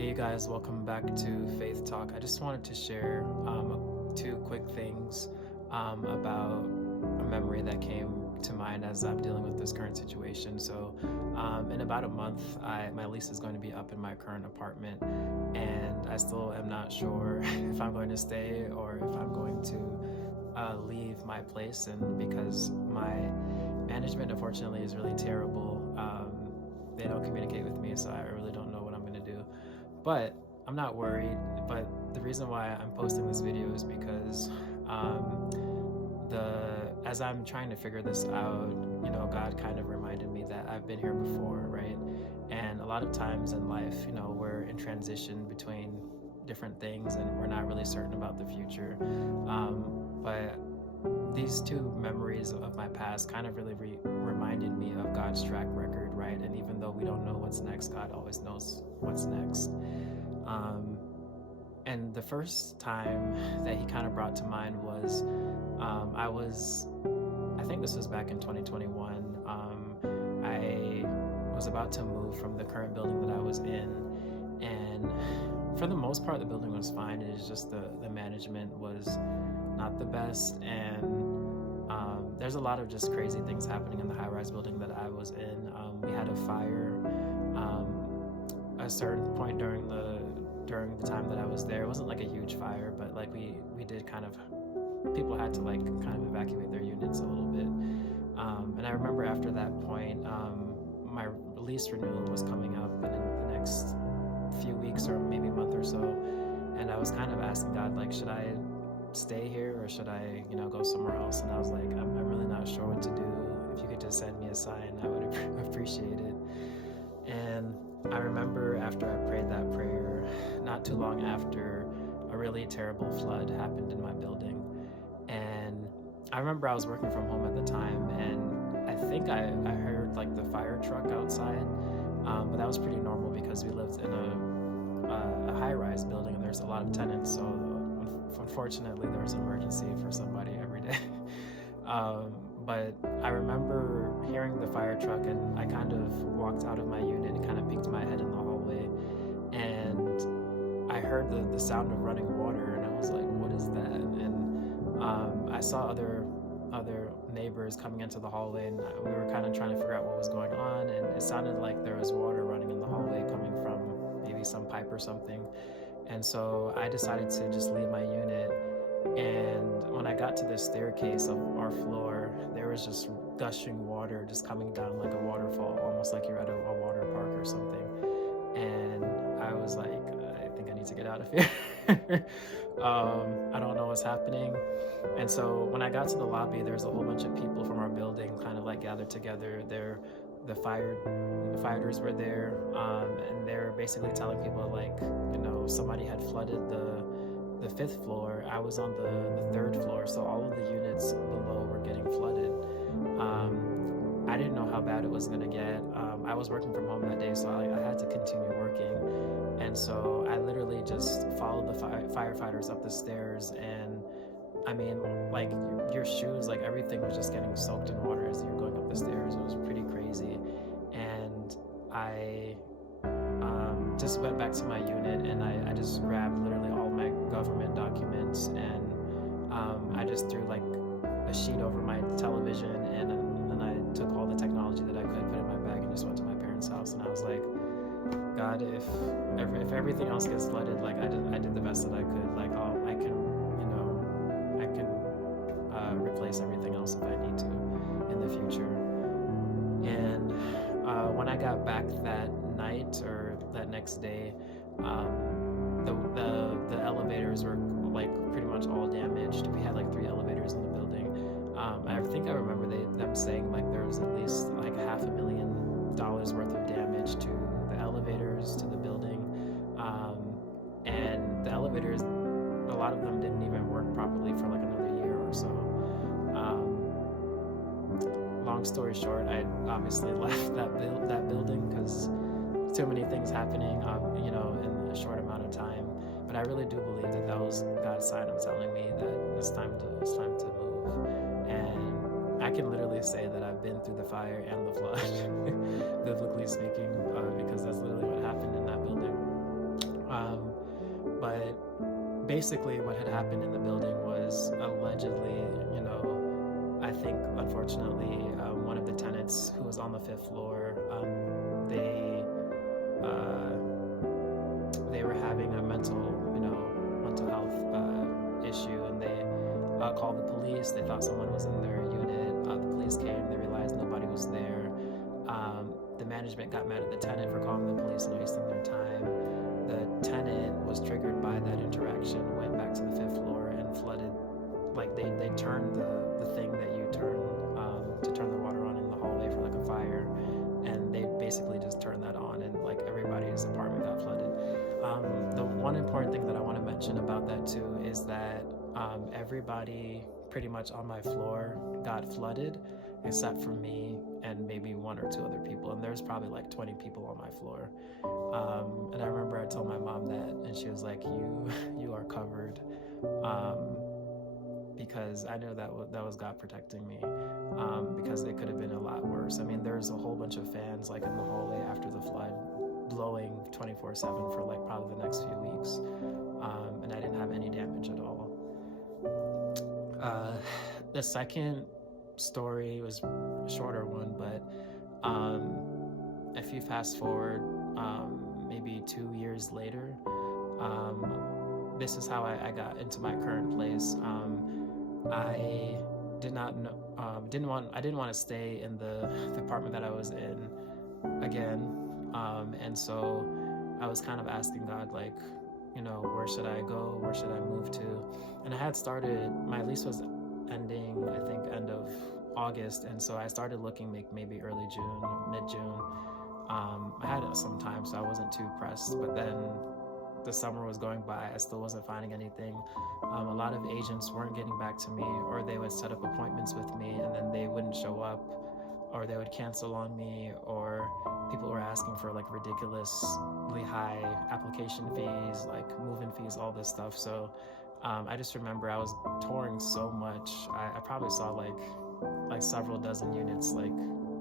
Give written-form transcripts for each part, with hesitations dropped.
Hey you guys, welcome back to Faith Talk. I just wanted to share two quick things about a memory that came to mind as I'm dealing with this current situation. So, in about a month, my lease is going to be up in my current apartment, and I still am not sure if I'm going to stay or if I'm going to leave my place. And because my management, unfortunately, is really terrible, they don't communicate with me, so I really don't know what I'm going to do. But I'm not worried. But the reason why I'm posting this video is because as I'm trying to figure this out, God kind of reminded me that I've been here before, right? And a lot of times in life, we're in transition between different things and we're not really certain about the future. But these two memories of my past kind of really reminded me of God's track record, right? And even though we don't know what's next, God always knows what's next. And the first time that he kind of brought to mind was I think this was back in 2021. I was about to move from the current building that I was in, and for the most part, the building was fine. It was just the management was not the best, and there's a lot of just crazy things happening in the high-rise building that I was in. We had a fire a certain point during the time that I was there. It wasn't like a huge fire, but like we did kind of, people had to like kind of evacuate their units a little bit. And I remember after that point, my lease renewal was coming up in the next few weeks or maybe a month or so, and I was kind of asking God, like, should I stay here or should I go somewhere else? And I was like, I'm really not sure what to do. If you could just send me a sign, I would appreciate it. And I remember after I prayed that prayer, not too long after, a really terrible flood happened in my building. And I remember I was working from home at the time, and I think I heard like the fire truck outside, but that was pretty normal because we lived in a high-rise building and there's a lot of tenants, so unfortunately there was an emergency for somebody every day. But I remember hearing the fire truck, and I kind of walked out of my unit and kind of peeked my head in the hallway, and I heard the sound of running water, and I was like, what is that? And I saw other neighbors coming into the hallway, and we were kind of trying to figure out what was going on, and it sounded like there was water running in the hallway coming from maybe some pipe or something. And so I decided to just leave my unit, and when I got to the staircase of our floor, there was just gushing water just coming down like a waterfall, almost like you're at a water park or something. And I was like, I think I need to get out of here. I don't know what's happening. And so when I got to the lobby, there's a whole bunch of people from our building kind of like gathered together. The firefighters were there, and they were basically telling people like, somebody had flooded the fifth floor. I was on the third floor, so all of the units below were getting flooded. I didn't know how bad it was gonna get. I was working from home that day, so I had to continue working. And so I literally just followed the firefighters up the stairs, and I mean, like your shoes, like everything was just getting soaked in water as you're going up the stairs. It was pretty crazy. And I just went back to my unit, and I just grabbed literally all my government documents, and I just threw like a sheet over my television, and then I took all the technology that I could, put in my bag, and just went to my parents' house. And I was like, God, if everything else gets flooded, like I did the best that I could. Like I can replace everything else if I need to in the future. And when I got back that night or that next day, the elevators were like pretty much all damaged. We had like 3 elevators in the building. I think I remember them saying like there was at least like $500,000 worth of damage to the elevators, to the building, and the elevators, a lot of them didn't even work properly for like another year or so. Long story short, I obviously left that building because too many things happening, in a short amount of time. But I really do believe that was God's sign of telling me that it's time to move. And I can literally say that I've been through the fire and the flood, biblically speaking, because that's literally what happened in that building. basically what had happened in the building was allegedly, you know, I think unfortunately, one of the tenants who was on the fifth floor, uh, they were having a mental health issue, and they called the police. They thought someone was in their unit. The police came. They realized nobody was there. The management got mad at the tenant for calling the police and wasting their time. The tenant was triggered by that interaction, went back to the fifth floor and flooded. Like they turned the thing that you turn to turn the water on in the hallway for like a fire, and they basically just turned that on, and like everybody's apartment got flooded. The one important thing that I want to mention about that too is that everybody pretty much on my floor got flooded except for me and maybe one or two other people, and there's probably like 20 people on my floor. And I remember I told my mom that, and she was like, you are covered, because I knew that was God protecting me, because it could have been a lot worse. I mean, there's a whole bunch of fans like in the hallway after the flood blowing 24/7 for like probably the next few weeks, and I didn't have any damage at all. The second story was a shorter one, but if you fast forward maybe 2 years later, this is how I got into my current place. I did not know, didn't want to stay in the apartment that I was in again, and so I was kind of asking God, like, you know, where should I go? Where should I move to? And I had started, my lease was ending, I think, end of August, and so I started looking maybe early June, mid-June. I had some time, so I wasn't too pressed, but then the summer was going by. I still wasn't finding anything. A lot of agents weren't getting back to me, or they would set up appointments with me and then they wouldn't show up, or they would cancel on me, or people were asking for like ridiculously high application fees, like move-in fees, all this stuff. So I just remember I was touring so much. I probably saw like several dozen units like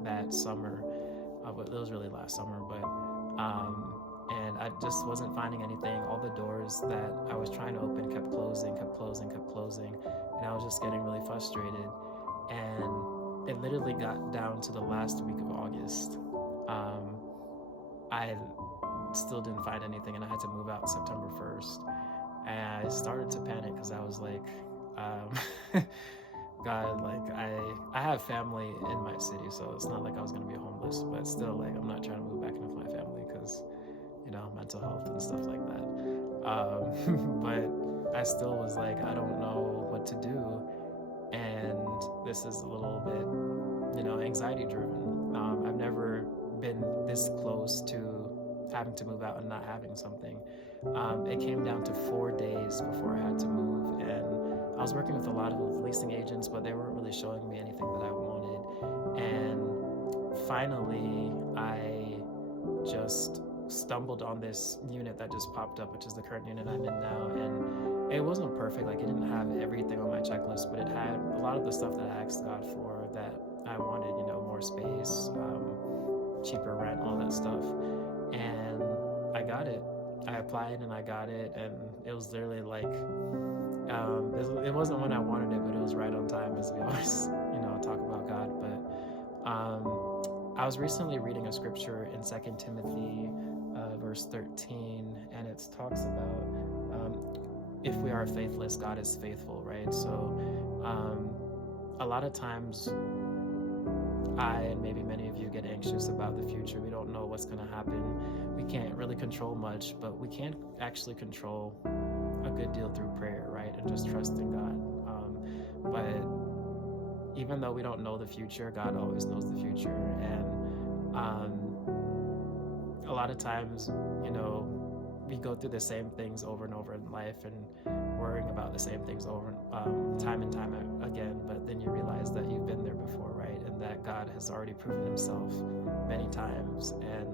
that summer. It was really last summer, but and I just wasn't finding anything. All the doors that I was trying to open kept closing, and I was just getting really frustrated. And it literally got down to the last week of August. I still didn't find anything, and I had to move out September 1st. And I started to panic because I was like, God, like I have family in my city, so it's not like I was gonna be homeless, but still, like, I'm not trying to move back in with my family because, you know, mental health and stuff like that. But I still was like, I don't know what to do, and this is a little bit, you know, anxiety driven. I've never been this close to having to move out and not having something. It came down to 4 days before I had to move, and I was working with a lot of leasing agents, but they weren't really showing me anything that I wanted. And finally, I just stumbled on this unit that just popped up, which is the current unit I'm in now. And it wasn't perfect, like it didn't have everything on my checklist, but it had a lot of the stuff that I asked God for that I wanted, you know, more space, cheaper rent, all that stuff. And I got it. I applied and I got it, and it was literally like, it wasn't when I wanted it, but it was right on time, as we always, you know, talk about God. But I was recently reading a scripture in 2 Timothy verse 13, and it talks about if we are faithless, God is faithful, right? So a lot of times I, and maybe many of you, get anxious about the future. We don't know what's going to happen. We can't really control much, but we can actually control a good deal through prayer, right? And just trusting God. But even though we don't know the future, God always knows the future. And a lot of times, you know, we go through the same things over and over in life and worrying about the same things over time and time again, but then you realize that you've been there before, right? And that God has already proven himself many times, and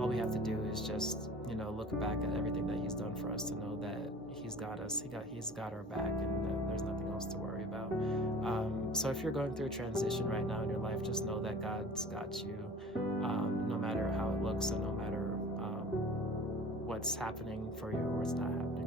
all we have to do is just, you know, look back at everything that he's done for us to know that he's got us, he's got our back, and that there's nothing else to worry about. So if you're going through a transition right now in your life, just know that God's got you, no matter how it looks and no matter what's happening for you or what's not happening.